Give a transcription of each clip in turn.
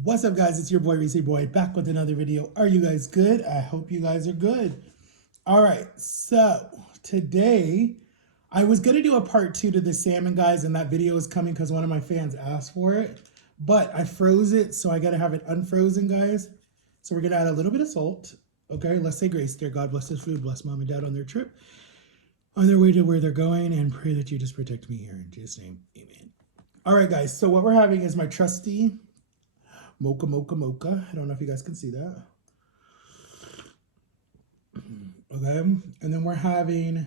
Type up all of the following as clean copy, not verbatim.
What's up, guys? It's your boy Reese Boy back with another video. Are you guys good? I hope you guys are good. All right, so today I was gonna do a part two to the salmon, guys, and that video is coming because one of my fans asked for it, but I froze it, so I gotta have it unfrozen, guys. So we're gonna add a little bit of salt. Okay, let's say grace. Dear God, bless this food, bless mom and dad on their trip, on their way to where they're going, and pray that you just protect me here in Jesus' name, amen. All right, guys. So what we're having is my trusty mocha. I don't know if you guys can see that. Okay. And then we're having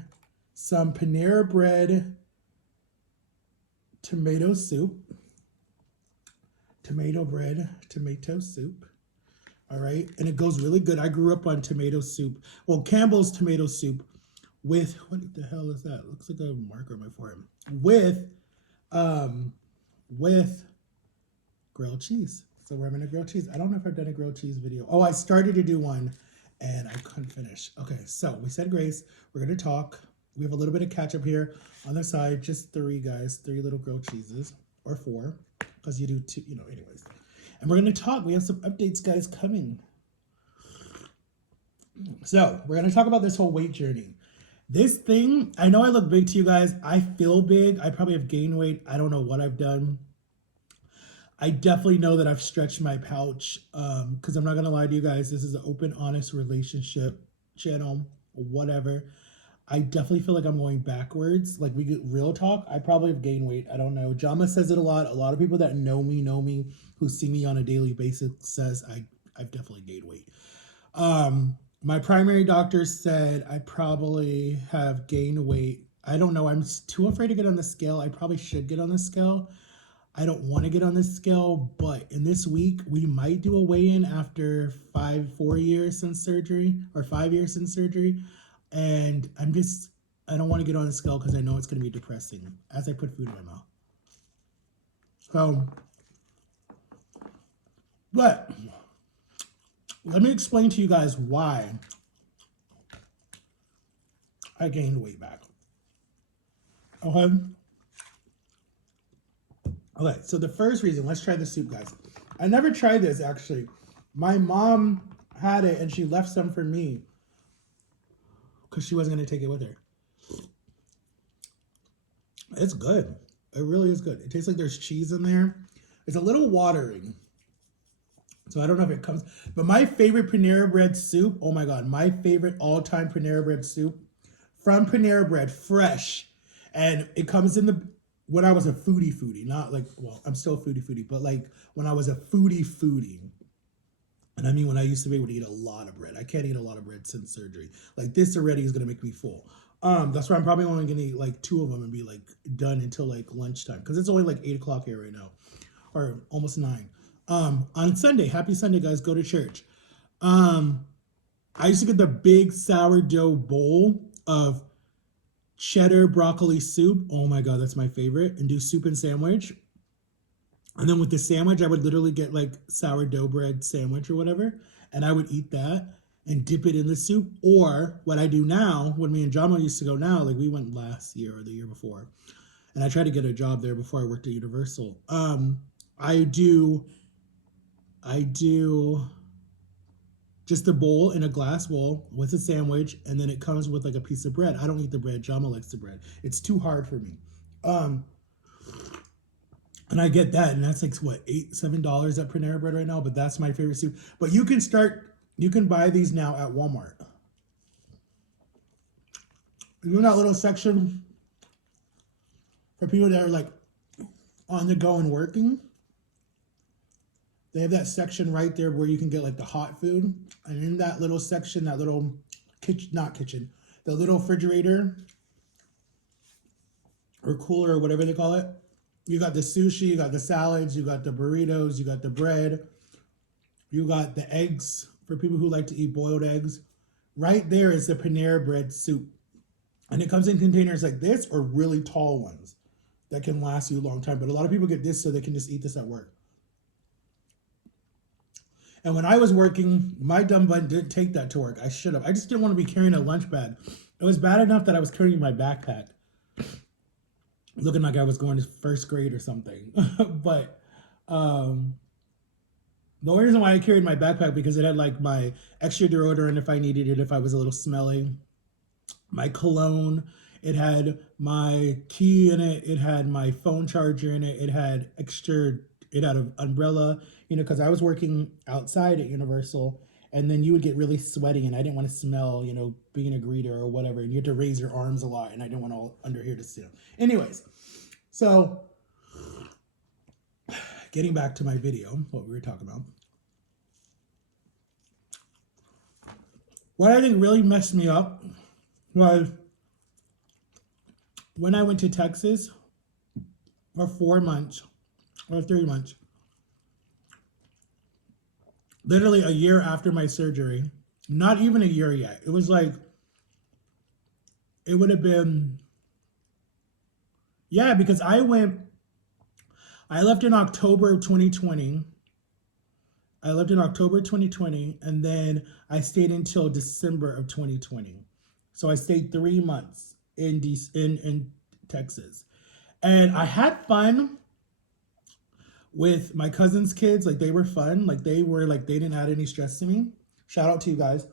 some Panera Bread tomato soup. Tomato soup. All right. And it goes really good. I grew up on tomato soup. Well, Campbell's tomato soup with, what the hell is that? Looks like a marker on my forehead. With grilled cheese. So we're having a grilled cheese. I don't know if I've done a grilled cheese video. Oh, I started to do one and I couldn't finish. Okay, so we said grace. We're going to talk. We have a little bit of ketchup here on the side. Just three, guys. 3 little grilled cheeses. Or 4. Because you do 2, anyways. And we're going to talk. We have some updates, guys, coming. So we're going to talk about this whole weight journey. This thing, I know I look big to you guys. I feel big. I probably have gained weight. I don't know what I've done. I definitely know that I've stretched my pouch because I'm not going to lie to you guys. This is an open, honest relationship channel or whatever. I definitely feel like I'm going backwards. Like, we get real talk. I probably have gained weight. I don't know. Jama says it a lot. A lot of people that know me, who see me on a daily basis says I've definitely gained weight. My primary doctor said I probably have gained weight. I don't know. I'm too afraid to get on the scale. I probably should get on the scale. I don't want to get on this scale, but in this week, we might do a weigh-in after 4 years since surgery, or 5 years since surgery. And I don't want to get on the scale because I know it's going to be depressing as I put food in my mouth. So, but let me explain to you guys why I gained weight back. Okay? Okay, so the first reason, let's try the soup, guys. I never tried this, actually. My mom had it, and she left some for me because she wasn't going to take it with her. It's good. It really is good. It tastes like there's cheese in there. It's a little watering. So I don't know if it comes, but my favorite Panera Bread soup, oh my God, my favorite all-time Panera Bread soup from Panera Bread, fresh. And it comes in when I was a foodie, not like, well, I'm still a foodie, but like when I was a foodie. And I mean, when I used to be able to eat a lot of bread. I can't eat a lot of bread since surgery. Like, this already is going to make me full. That's why I'm probably only going to eat like 2 of them and be like done until like lunchtime. Because it's only like 8 o'clock here right now. Or almost 9. On Sunday, happy Sunday, guys, go to church. I used to get the big sourdough bowl of cheddar broccoli soup. Oh my God, that's my favorite. And do soup and sandwich. And then with the sandwich, I would literally get like sourdough bread sandwich or whatever. And I would eat that and dip it in the soup. Or what I do now, when me and Jama used to go now, like we went last year or the year before. And I tried to get a job there before I worked at Universal. I do just a bowl in a glass bowl with a sandwich, and then it comes with like a piece of bread. I don't eat the bread. Jama likes the bread. It's too hard for me. And I get that, and that's like what, $7 at Panera Bread right now. But that's my favorite soup. But you can buy these now at Walmart. You know that little section for people that are like on the go and working? They have that section right there where you can get like the hot food. And in that little section, that little kitchen, the little refrigerator or cooler or whatever they call it, you got the sushi, you got the salads, you got the burritos, you got the bread, you got the eggs for people who like to eat boiled eggs. Right there is the Panera Bread soup. And it comes in containers like this or really tall ones that can last you a long time. But a lot of people get this so they can just eat this at work. And when I was working, my dumb butt didn't take that to work. I should have. I just didn't want to be carrying a lunch bag. It was bad enough that I was carrying my backpack, looking like I was going to first grade or something. But The only reason why I carried my backpack because it had like my extra deodorant if I needed it, if I was a little smelly, my cologne, it had my key in it, it had my phone charger in it, it had extra, it had an umbrella, you know, because I was working outside at Universal, and then you would get really sweaty, and I didn't want to smell, you know, being a greeter or whatever, and you had to raise your arms a lot, and I didn't want all under here to sit. Anyways, so getting back to my video, what we were talking about. What I think really messed me up was when I went to Texas for 4 months or 3 months, literally a year after my surgery, not even a year yet. It was like, it would have been, yeah, because I left in October of 2020. I left in October 2020, and then I stayed until December of 2020. So I stayed 3 months in Texas. And I had fun with my cousin's kids. Like, they were fun. Like, they didn't add any stress to me. Shout out to you guys.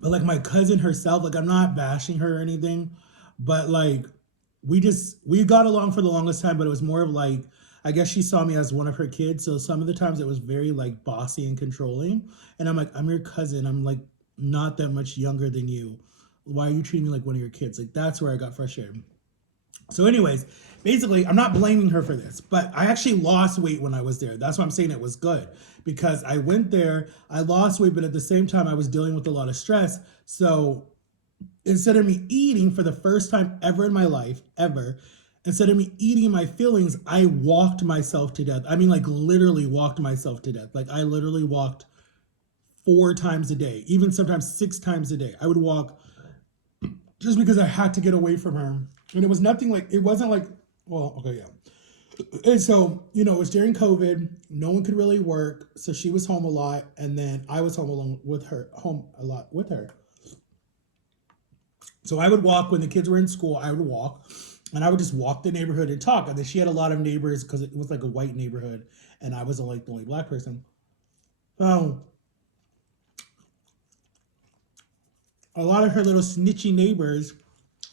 But like my cousin herself, like, I'm not bashing her or anything, but like we got along for the longest time, but it was more of like, I guess she saw me as one of her kids. So some of the times it was very like bossy and controlling. And I'm like, I'm your cousin. I'm like not that much younger than you. Why are you treating me like one of your kids? Like, that's where I got frustrated. So anyways, basically, I'm not blaming her for this, but I actually lost weight when I was there. That's why I'm saying it was good, because I went there, I lost weight, but at the same time, I was dealing with a lot of stress. So instead of me eating for the first time ever in my life, instead of me eating my feelings, I walked myself to death. I mean, like literally walked myself to death. Like I literally walked 4 times a day, even sometimes 6 times a day. I would walk just because I had to get away from her. And it was nothing like, it wasn't like, well, okay, yeah. And so, you know, it was during COVID. No one could really work. So she was home a lot. And then I was home a lot with her. So I would walk when the kids were in school. I would walk, and I would just walk the neighborhood and talk. And then she had a lot of neighbors because it was like a white neighborhood, and I was like the only black person. A lot of her little snitchy neighbors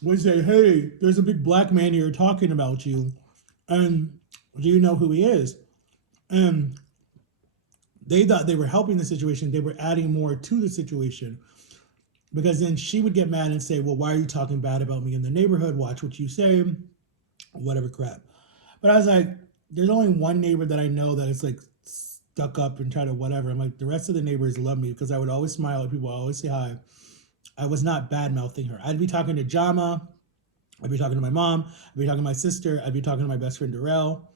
would say, "Hey, there's a big black man here talking about you, and do you know who he is?" And they thought they were helping the situation. They were adding more to the situation, because then she would get mad and say, "Well, why are you talking bad about me in the neighborhood? Watch what you say," whatever crap. But I was like, there's only one neighbor that I know that is like stuck up and try to whatever. I'm like, the rest of the neighbors love me because I would always smile at people. I always say hi. I was not bad mouthing her. I'd be talking to Jama. I'd be talking to my mom. I'd be talking to my sister. I'd be talking to my best friend Darrell.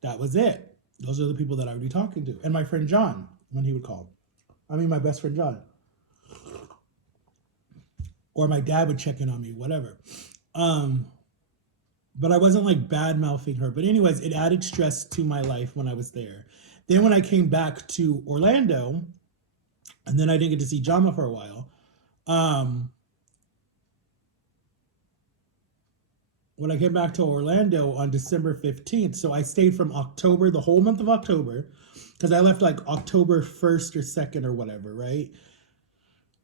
That was it. Those are the people that I would be talking to. And my friend John, when he would call. I mean, my best friend John. Or my dad would check in on me, whatever. But I wasn't like bad mouthing her. But anyways, it added stress to my life when I was there. Then when I came back to Orlando, and then I didn't get to see Jama for a while. When I came back to Orlando on December 15th, so I stayed from October, the whole month of October, because I left like October 1st or 2nd or whatever, right?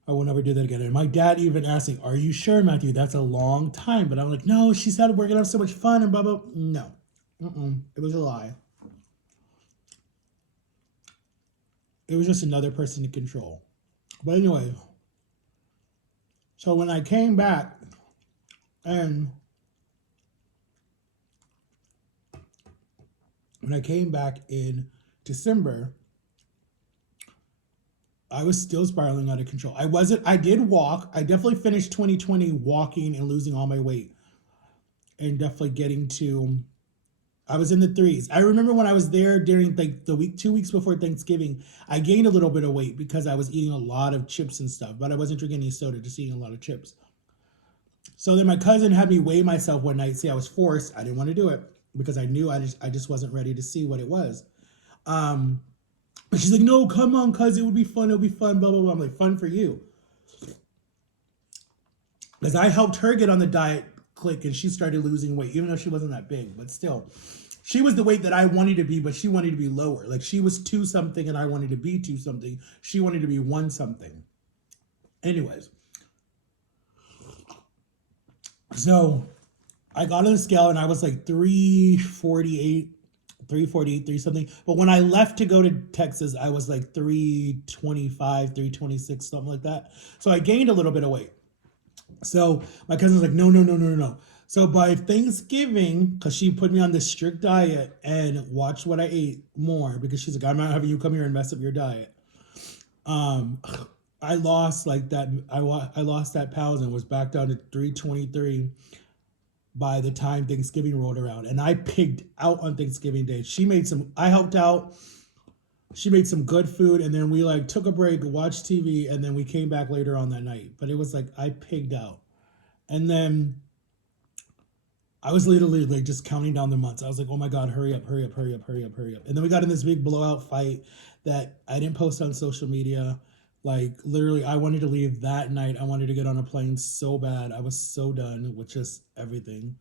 I will never do that again. And my dad even asked me, "Are you sure, Matthew? That's a long time." But I'm like, "No, she said we're going to have so much fun and blah, blah." No. It was a lie. It was just another person to control. But anyway, so when I came back, and when I came back in December, I was still spiraling out of control. I did walk. I definitely finished 2020 walking and losing all my weight. And definitely getting to, I was in the 3s. I remember when I was there during like the week, 2 weeks before Thanksgiving, I gained a little bit of weight because I was eating a lot of chips and stuff, but I wasn't drinking any soda, just eating a lot of chips. So then my cousin had me weigh myself one night. See, I was forced. I didn't want to do it because I knew I just wasn't ready to see what it was. But she's like, "No, come on, cuz it would be fun. It'll be fun, blah, blah, blah." I'm like, "Fun for you." Because I helped her get on the diet click and she started losing weight, even though she wasn't that big. But still, she was the weight that I wanted to be, but she wanted to be lower. Like she was 2 something and I wanted to be 2 something. She wanted to be 1 something. Anyways, so I got on the scale and I was like 348, 348, 3 something. But when I left to go to Texas, I was like 325, 326, something like that. So I gained a little bit of weight. So my cousin's like, no, no, no, no, no, no. So by Thanksgiving, because she put me on this strict diet and watched what I ate more, because she's like, I'm not having you come here and mess up your diet. I lost like that. I lost that pounds and was back down to 323 by the time Thanksgiving rolled around. And I pigged out on Thanksgiving Day. I helped out. She made some good food. And then we like took a break, watched TV. And then we came back later on that night. But it was like, I pigged out. And then I was literally like just counting down the months. I was like, oh my God, hurry up, hurry up, hurry up, hurry up, hurry up. And then we got in this big blowout fight that I didn't post on social media. Like literally, I wanted to leave that night. I wanted to get on a plane so bad. I was so done with just everything.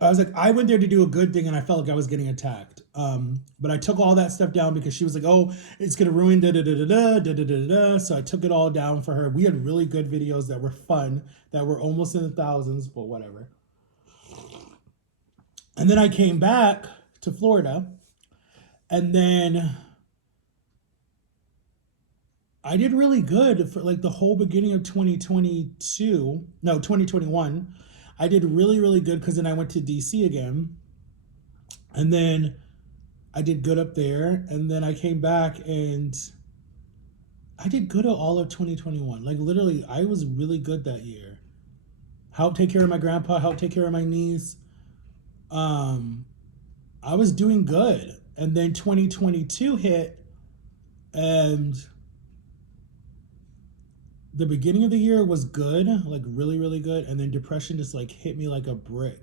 I was like, I went there to do a good thing, and I felt like I was getting attacked. But I took all that stuff down because she was like, "Oh, it's gonna ruin da da da da da da da da da." So I took it all down for her. We had really good videos that were fun, that were almost in the thousands, but whatever. And then I came back to Florida, and then I did really good for like the whole beginning of 2022. No, 2021. I did really, really good because then I went to DC again. And then I did good up there. And then I came back and I did good at all of 2021. Like literally, I was really good that year. Helped take care of my grandpa, helped take care of my niece. I was doing good. And then 2022 hit, and the beginning of the year was good, like really, really good. And then depression just like hit me like a brick.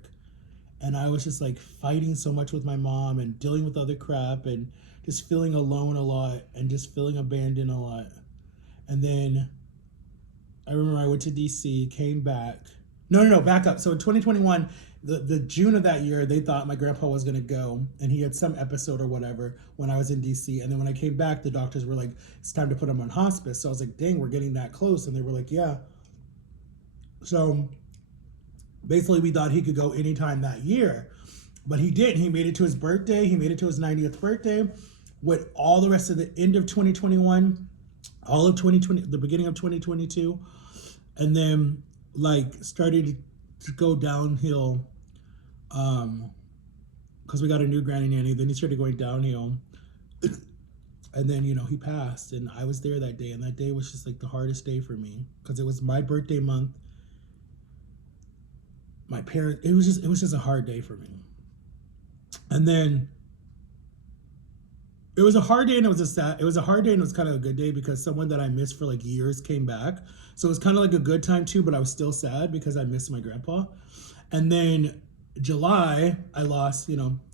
And I was just like fighting so much with my mom and dealing with other crap and just feeling alone a lot and just feeling abandoned a lot. And then I remember I went to DC, came back. No, back up. So in 2021, the June of that year, they thought my grandpa was going to go, and he had some episode or whatever when I was in DC. And then when I came back, the doctors were like, it's time to put him on hospice. So I was like, dang, we're getting that close. And they were like, yeah. So basically we thought he could go anytime that year, but he didn't. He made it to his birthday. He made it to his 90th birthday with all the rest of the end of 2021, all of 2020, the beginning of 2022. And then like started to go downhill because we got a new granny nanny. Then he started going downhill. And then, he passed, and I was there that day. And that day was just like the hardest day for me because it was my birthday month. My parents, it was just a hard day for me. And then it was a hard day and it was a hard day and it was kind of a good day because someone that I missed for like years came back. So it was kind of like a good time too, but I was still sad because I missed my grandpa. And then July, I lost,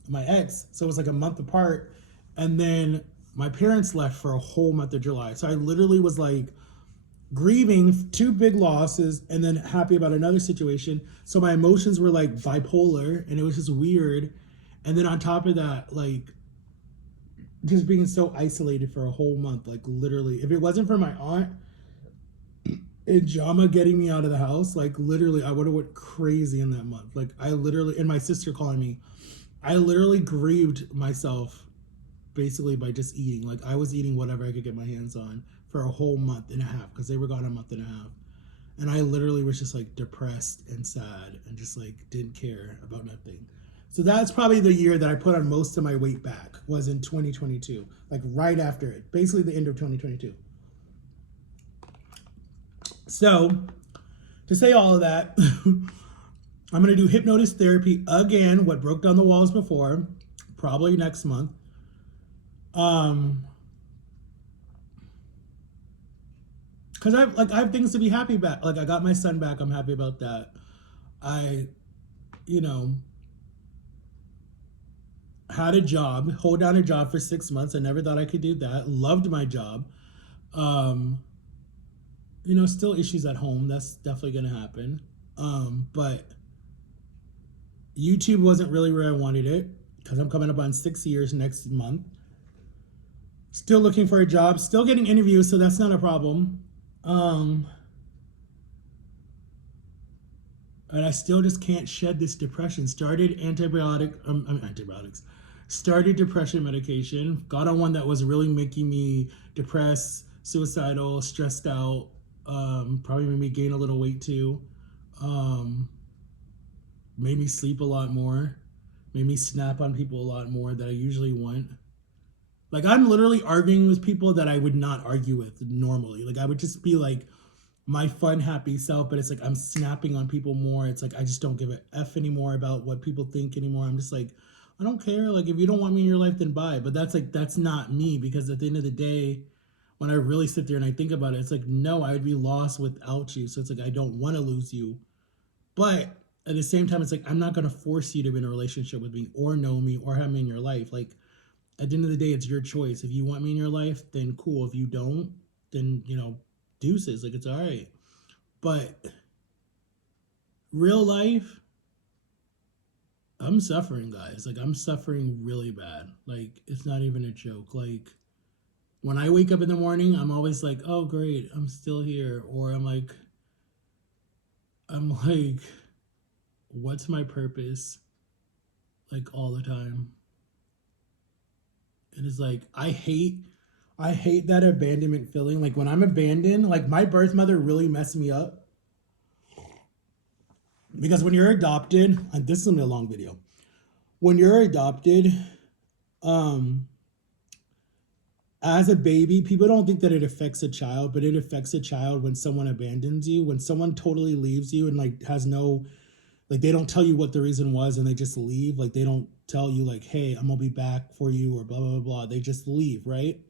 my ex. So it was like a month apart. And then my parents left for a whole month of July. So I literally was like grieving 2 big losses and then happy about another situation. So my emotions were like bipolar and it was just weird. And then on top of that, like just being so isolated for a whole month, like literally, if it wasn't for my aunt and Jama getting me out of the house, like literally I would have went crazy in that month. Like and my sister calling me, I literally grieved myself basically by just eating. Like I was eating whatever I could get my hands on for a whole month and a half because they were gone a month and a half. And I literally was just like depressed and sad and just like didn't care about nothing. So that's probably the year that I put on most of my weight back, was in 2022, like right after it, basically the end of 2022. So to say all of that, I'm going to do hypnosis therapy again, what broke down the walls before, probably next month. Because I have things to be happy about. Like I got my son back, I'm happy about that. I had a job, hold down a job for 6 months. I never thought I could do that. Loved my job. Still issues at home. That's definitely going to happen. But YouTube wasn't really where I wanted it. because I'm coming up on 6 years next month. Still looking for a job, still getting interviews, so that's not a problem. Um, and I still just can't shed this depression. Started antibiotics. Started depression medication. Got on one that was really making me depressed, suicidal, stressed out. Probably made me gain a little weight too. Um, Made me sleep a lot more. Made me snap on people a lot more that I usually wouldn't. Like I'm literally arguing with people that I would not argue with normally. Like I would just be like my fun, happy self, but it's like I'm snapping on people more. It's like I just don't give a F anymore about what people think anymore. I'm just like, I don't care. Like if you don't want me in your life, then bye. But that's not me, because at the end of the day, when I really sit there and I think about it, it's like, no, I would be lost without you. So it's like I don't want to lose you. But at the same time, it's like I'm not gonna force you to be in a relationship with me or know me or have me in your life. Like at the end of the day, it's your choice. If you want me in your life, then cool. If you don't, then deuces. Like it's all right. But real life, I'm suffering, guys. Like I'm suffering really bad. Like it's not even a joke. Like when I wake up in the morning, I'm always like, "Oh, great, I'm still here," or I'm like, "What's my purpose?" Like all the time. And it's like I hate that abandonment feeling. Like when I'm abandoned, like my birth mother really messed me up, because when you're adopted, and this is gonna be a long video. When you're adopted, um, as a baby, people don't think that it affects a child, but it affects a child when someone abandons you, when someone totally leaves you and like has no, like they don't tell you what the reason was and they just leave. Like they don't tell you like, hey, I'm gonna be back for you or blah blah blah blah. They just leave, right?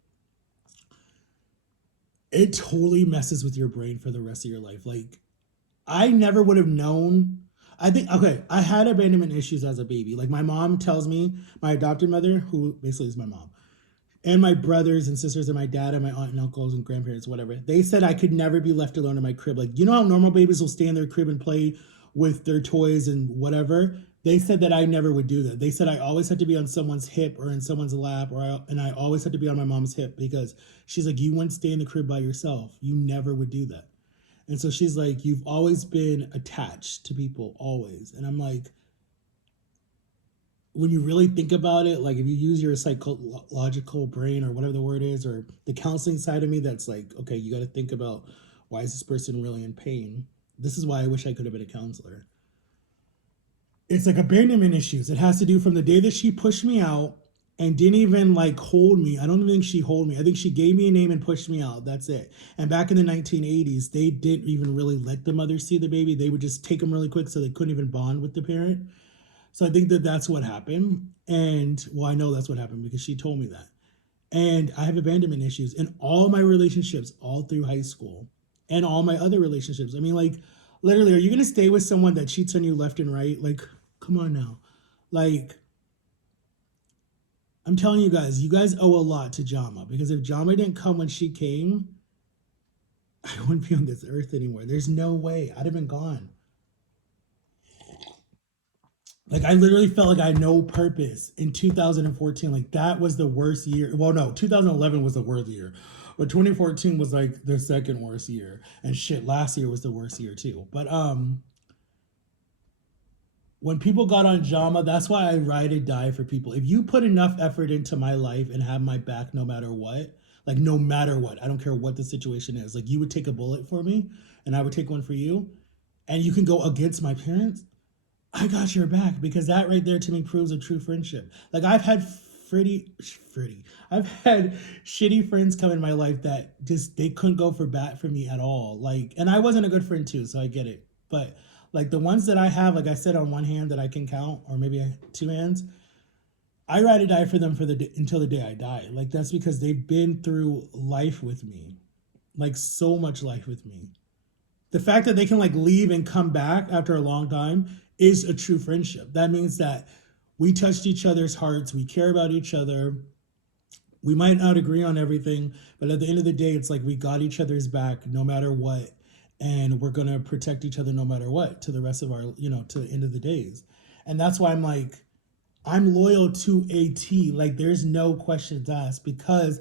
It totally messes with your brain for the rest of your life. Like I never would have known. I think okay, I had abandonment issues as a baby. Like my mom tells me, my adopted mother, who basically is my mom, and my brothers and sisters and my dad and my aunt and uncles and grandparents, whatever, they said I could never be left alone in my crib. Like, you know how normal babies will stay in their crib and play with their toys and whatever? They said that I never would do that. They said I always had to be on someone's hip or in someone's lap, and I always had to be on my mom's hip, because she's like, you wouldn't stay in the crib by yourself. You never would do that. And so she's like, you've always been attached to people, always. And I'm like, when you really think about it, like if you use your psychological brain or whatever the word is, or the counseling side of me, that's like, okay, you got to think about, why is this person really in pain? This is why I wish I could have been a counselor. It's like abandonment issues. It has to do from the day that she pushed me out and didn't even like hold me. I don't even think she hold me. I think she gave me a name and pushed me out. That's it. And back in the 1980s, they didn't even really let the mother see the baby. They would just take them really quick, so they couldn't even bond with the parent. So I think that that's what happened. And well, I know that's what happened because she told me that. And I have abandonment issues in all my relationships, all through high school, and all my other relationships. I mean, like, literally, are you going to stay with someone that cheats on you left and right? Like, come on now. Like, I'm telling you guys owe a lot to Jama, because if Jama didn't come when she came, I wouldn't be on this earth anymore. There's no way. I'd have been gone. Like I literally felt like I had no purpose in 2014. Like that was the worst year. Well, no, 2011 was the worst year, but 2014 was like the second worst year. And shit, last year was the worst year too. But when people got on Jama, that's why I ride or die for people. If you put enough effort into my life and have my back no matter what, like no matter what, I don't care what the situation is. Like you would take a bullet for me, and I would take one for you, and you can go against my parents. I got your back, because that right there to me proves a true friendship. Like I've had I've had shitty friends come in my life that just they couldn't go for bat for me at all. Like, and I wasn't a good friend too, so I get it. But like the ones that I have, like I said, on one hand that I can count, or maybe two hands, I ride or die for them until the day I die. Like that's because they've been through life with me, like so much life with me. The fact that they can like leave and come back after a long time is a true friendship. That means that we touched each other's hearts, we care about each other. We might not agree on everything, but at the end of the day, it's like we got each other's back no matter what, and we're gonna protect each other no matter what to the rest of our, to the end of the days. And that's why I'm like, I'm loyal to a T. Like there's no questions asked because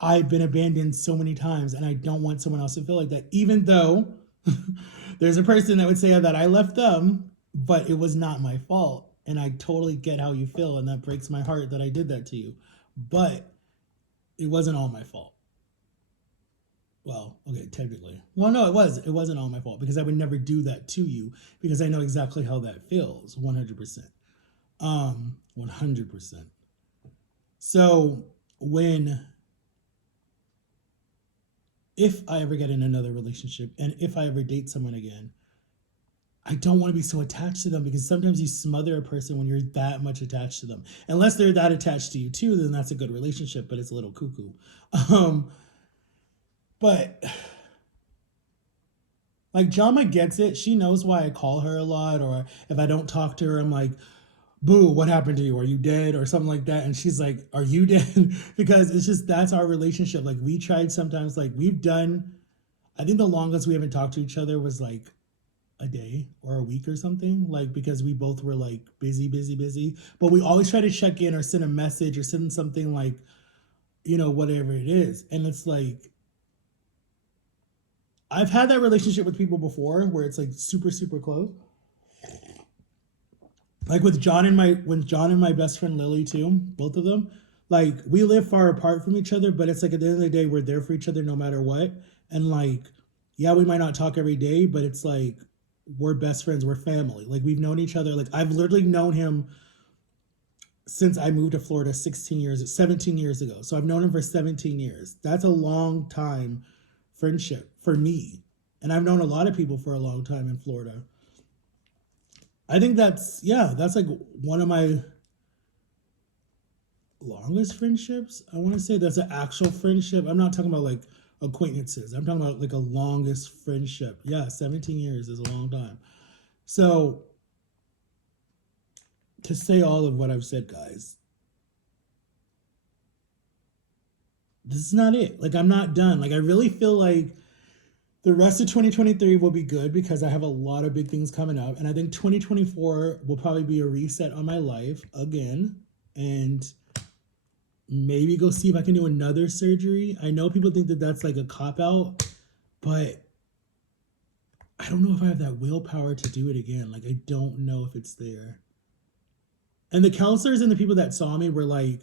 I've been abandoned so many times and I don't want someone else to feel like that. Even though there's a person that would say that I left them, but it was not my fault. And I totally get how you feel. And that breaks my heart that I did that to you. But it wasn't all my fault. Well, okay, technically. Well, no, it was. It wasn't all my fault because I would never do that to you because I know exactly how that feels 100%. 100%. So when if I ever get in another relationship and if I ever date someone again, I don't want to be so attached to them because sometimes you smother a person when you're that much attached to them. Unless they're that attached to you too, then that's a good relationship, but it's a little cuckoo. Um, but like Jama gets it. She knows why I call her a lot, or if I don't talk to her, I'm like, boo, what happened to you? Are you dead? Or something like that. And she's like, are you dead? Because it's just that's our relationship. Like we tried sometimes, like we've done, I think the longest we haven't talked to each other was like a day or a week or something, like because we both were like busy, busy, busy. But we always try to check in or send a message or send something like, whatever it is. And it's like I've had that relationship with people before where it's like super, super close. Like with John and my best friend Lily too, both of them. Like we live far apart from each other, but it's like at the end of the day, we're there for each other no matter what. And like, yeah, we might not talk every day, but it's like we're best friends, we're family. Like we've known each other. Like I've literally known him since I moved to Florida 17 years ago. So I've known him for 17 years. That's a long time friendship for me. And I've known a lot of people for a long time in Florida. I think that's like one of my longest friendships. I want to say that's an actual friendship. I'm not talking about like acquaintances. I'm talking about like a longest friendship. Yeah, 17 years is a long time. So to say all of what I've said, guys, this is not it. Like I'm not done. Like I really feel like the rest of 2023 will be good because I have a lot of big things coming up. And I think 2024 will probably be a reset on my life again. And maybe go see if I can do another surgery. I know people think that that's like a cop out, but I don't know if I have that willpower to do it again. Like, I don't know if it's there. And the counselors and the people that saw me were like,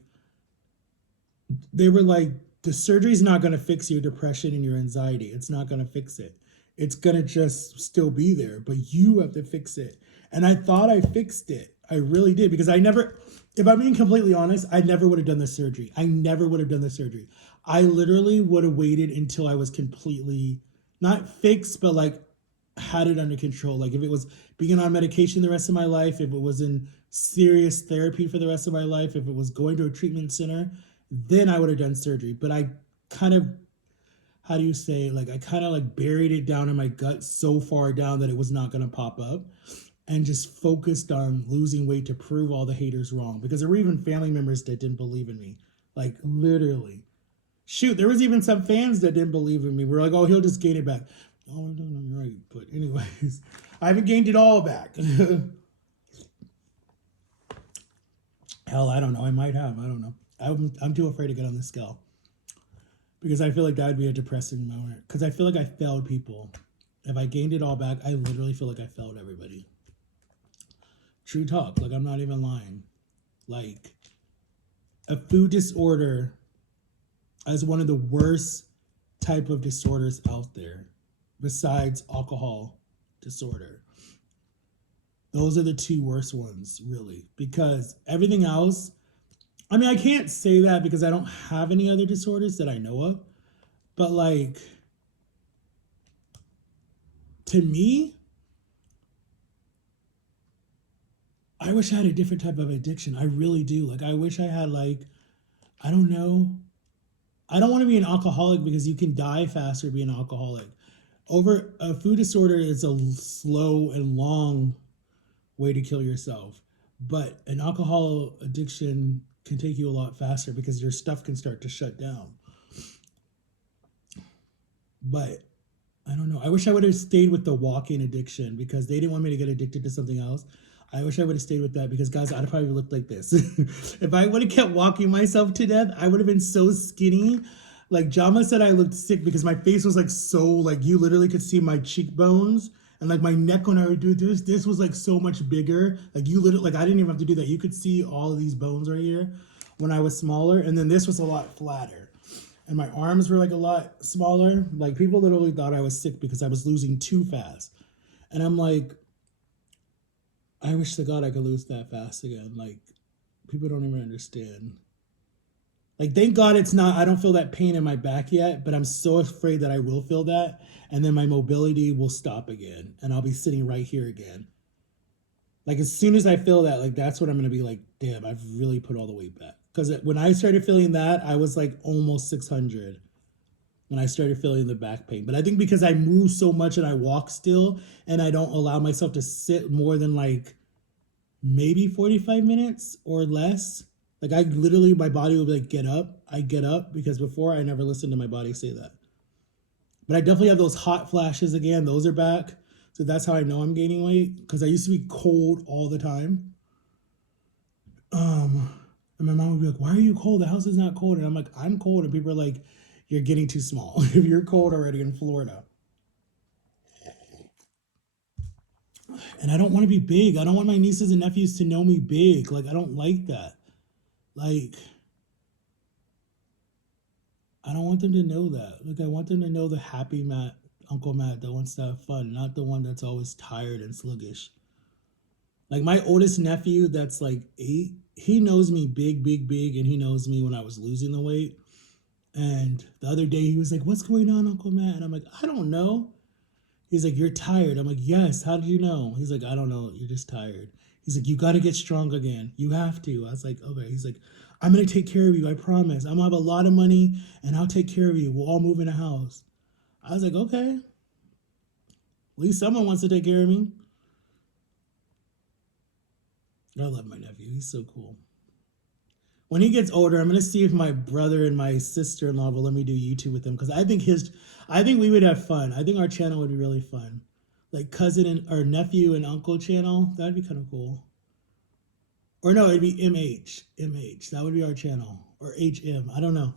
they were like, the surgery's not going to fix your depression and your anxiety. It's not going to fix it. It's going to just still be there, but you have to fix it. And I thought I fixed it. I really did because I never, if I'm being completely honest, I never would have done the surgery. I never would have done the surgery. I literally would have waited until I was completely not fixed, but like had it under control. Like if it was being on medication the rest of my life, if it was in serious therapy for the rest of my life, if it was going to a treatment center, then I would have done surgery. But I kind of, how do you say, like I kind of like buried it down in my gut so far down that it was not going to pop up and just focused on losing weight to prove all the haters wrong because there were even family members that didn't believe in me. Like literally. Shoot, there was even some fans that didn't believe in me. We're like, oh, he'll just gain it back. Oh, no, no, right. But anyways, I haven't gained it all back. Hell, I don't know. I might have. I don't know. I'm too afraid to get on the scale because I feel like that would be a depressing moment. Because I feel like I failed people. If I gained it all back, I literally feel like I failed everybody. True talk. Like I'm not even lying. Like a food disorder is one of the worst type of disorders out there, besides alcohol disorder. Those are the two worst ones, really, because everything else. I mean, I can't say that because I don't have any other disorders that I know of, but like to me, I wish I had a different type of addiction. I really do. Like, I wish I had, like, I don't know. I don't want to be an alcoholic because you can die faster being an alcoholic. Over a food disorder is a slow and long way to kill yourself. But an alcohol addiction can take you a lot faster because your stuff can start to shut down. But I don't know. I wish I would have stayed with the walking addiction because they didn't want me to get addicted to something else. I wish I would have stayed with that because guys, I'd probably looked like this. If I would have kept walking myself to death, I would have been so skinny. Like Jama said, I looked sick because my face was like so like you literally could see my cheekbones and like my neck when I would do this. This was like so much bigger. Like you literally like I didn't even have to do that. You could see all of these bones right here when I was smaller, and then this was a lot flatter. And my arms were like a lot smaller. Like people literally thought I was sick because I was losing too fast. And I'm like, I wish to God I could lose that fast again. Like, people don't even understand. Like, thank God it's not, I don't feel that pain in my back yet, but I'm so afraid that I will feel that. And then my mobility will stop again. And I'll be sitting right here again. Like, as soon as I feel that, like, that's what I'm going to be like, damn, I've really put all the weight back. Because when I started feeling that, I was like almost 600 when I started feeling the back pain. But I think because I move so much and I walk still and I don't allow myself to sit more than like maybe 45 minutes or less. Like I literally, my body will be like, get up. I get up because before I never listened to my body say that. But I definitely have those hot flashes again. Those are back. So that's how I know I'm gaining weight because I used to be cold all the time. And my mom would be like, why are you cold? The house is not cold. And I'm like, I'm cold. And people are like, you're getting too small if you're cold already in Florida. And I don't want to be big. I don't want my nieces and nephews to know me big. Like, I don't like that. Like, I don't want them to know that. Like, I want them to know the happy Matt, Uncle Matt that wants to have fun, not the one that's always tired and sluggish. Like, my oldest nephew that's like 8, he knows me big, big, big, and he knows me when I was losing the weight. And the other day he was like, what's going on, Uncle Matt? And I'm like, I don't know. He's like, you're tired. I'm like, yes. How did you know? He's like, I don't know. You're just tired. He's like, you got to get strong again. You have to. I was like, okay. He's like, I'm going to take care of you. I promise. I'm going to have a lot of money and I'll take care of you. We'll all move in a house. I was like, okay. At least someone wants to take care of me. I love my nephew. He's so cool. When he gets older, I'm going to see if my brother and my sister-in-law will let me do YouTube with him because I think we would have fun. I think our channel would be really fun. Like cousin and or nephew and uncle channel. That'd be kind of cool. Or no, it'd be MH. That would be our channel. Or HM. I don't know.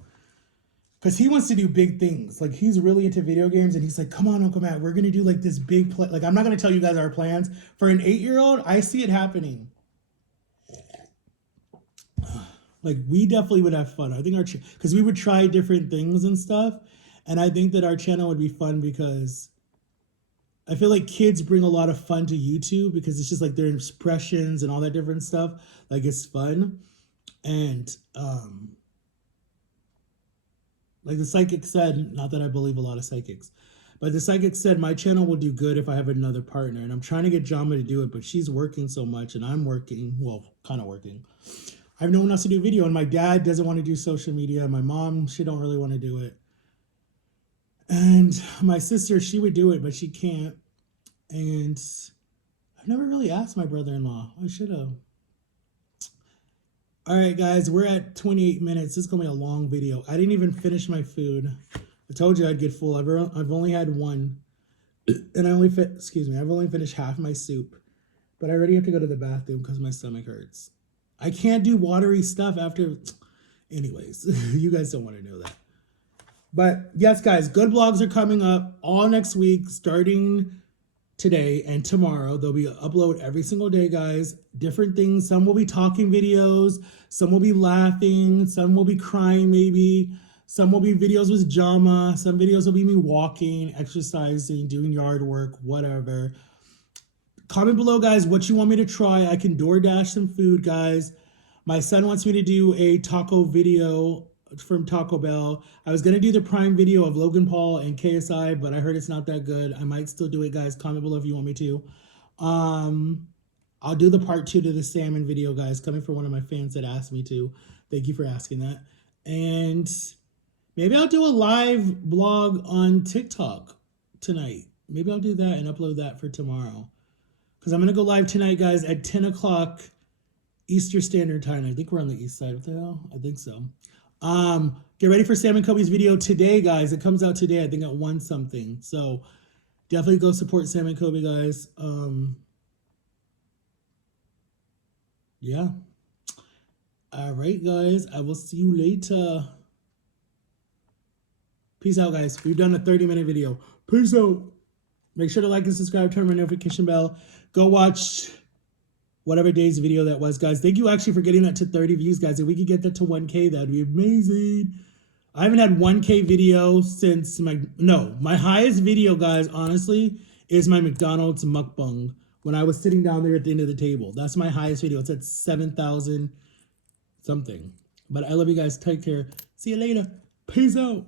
Because he wants to do big things. Like he's really into video games and he's like, come on, Uncle Matt, we're going to do like this big play. Like I'm not going to tell you guys our plans. For an 8-year-old, I see it happening. Like we definitely would have fun. I think because we would try different things and stuff. And I think that our channel would be fun because I feel like kids bring a lot of fun to YouTube because it's just like their expressions and all that different stuff. Like it's fun. And like the psychic said, not that I believe a lot of psychics, but the psychic said my channel will do good if I have another partner. And I'm trying to get Jama to do it, but she's working so much and I'm working, well, kind of working. I have no one else to do video, and my dad doesn't want to do social media. My mom, she don't really want to do it. And my sister, she would do it, but she can't. And I've never really asked my brother-in-law. I should have. All right, guys, we're at 28 minutes. This is going to be a long video. I didn't even finish my food. I told you I'd get full. I've only had one. And I've only finished half my soup. But I already have to go to the bathroom because my stomach hurts. I can't do watery stuff after. Anyways, you guys don't want to know that. But yes, guys, good vlogs are coming up all next week, starting today and tomorrow. They'll be upload every single day, guys. Different things. Some will be talking videos. Some will be laughing. Some will be crying, maybe. Some will be videos with Jama. Some videos will be me walking, exercising, doing yard work, whatever. Comment below, guys, what you want me to try. I can DoorDash some food, guys. My son wants me to do a taco video from Taco Bell. I was going to do the Prime video of Logan Paul and KSI, but I heard it's not that good. I might still do it, guys. Comment below if you want me to. I'll do the part 2 to the salmon video, guys, coming from one of my fans that asked me to. Thank you for asking that. And maybe I'll do a live blog on TikTok tonight. Maybe I'll do that and upload that for tomorrow. Because I'm going to go live tonight, guys, at 10 o'clock Eastern Standard Time. I think we're on the east side. What the hell? I think so. Get ready for Sam and Kobe's video today, guys. It comes out today, I think, at 1 something. So definitely go support Sam and Kobe, guys. Yeah. All right, guys. I will see you later. Peace out, guys. We've done a 30-minute video. Peace out. Make sure to like and subscribe, turn on my notification bell. Go watch whatever day's video that was, guys. Thank you actually for getting that to 30 views, guys. If we could get that to 1K, that'd be amazing. I haven't had 1K video since my highest video, guys, honestly, is my McDonald's mukbang when I was sitting down there at the end of the table. That's my highest video. It's at 7,000 something. But I love you guys. Take care. See you later. Peace out.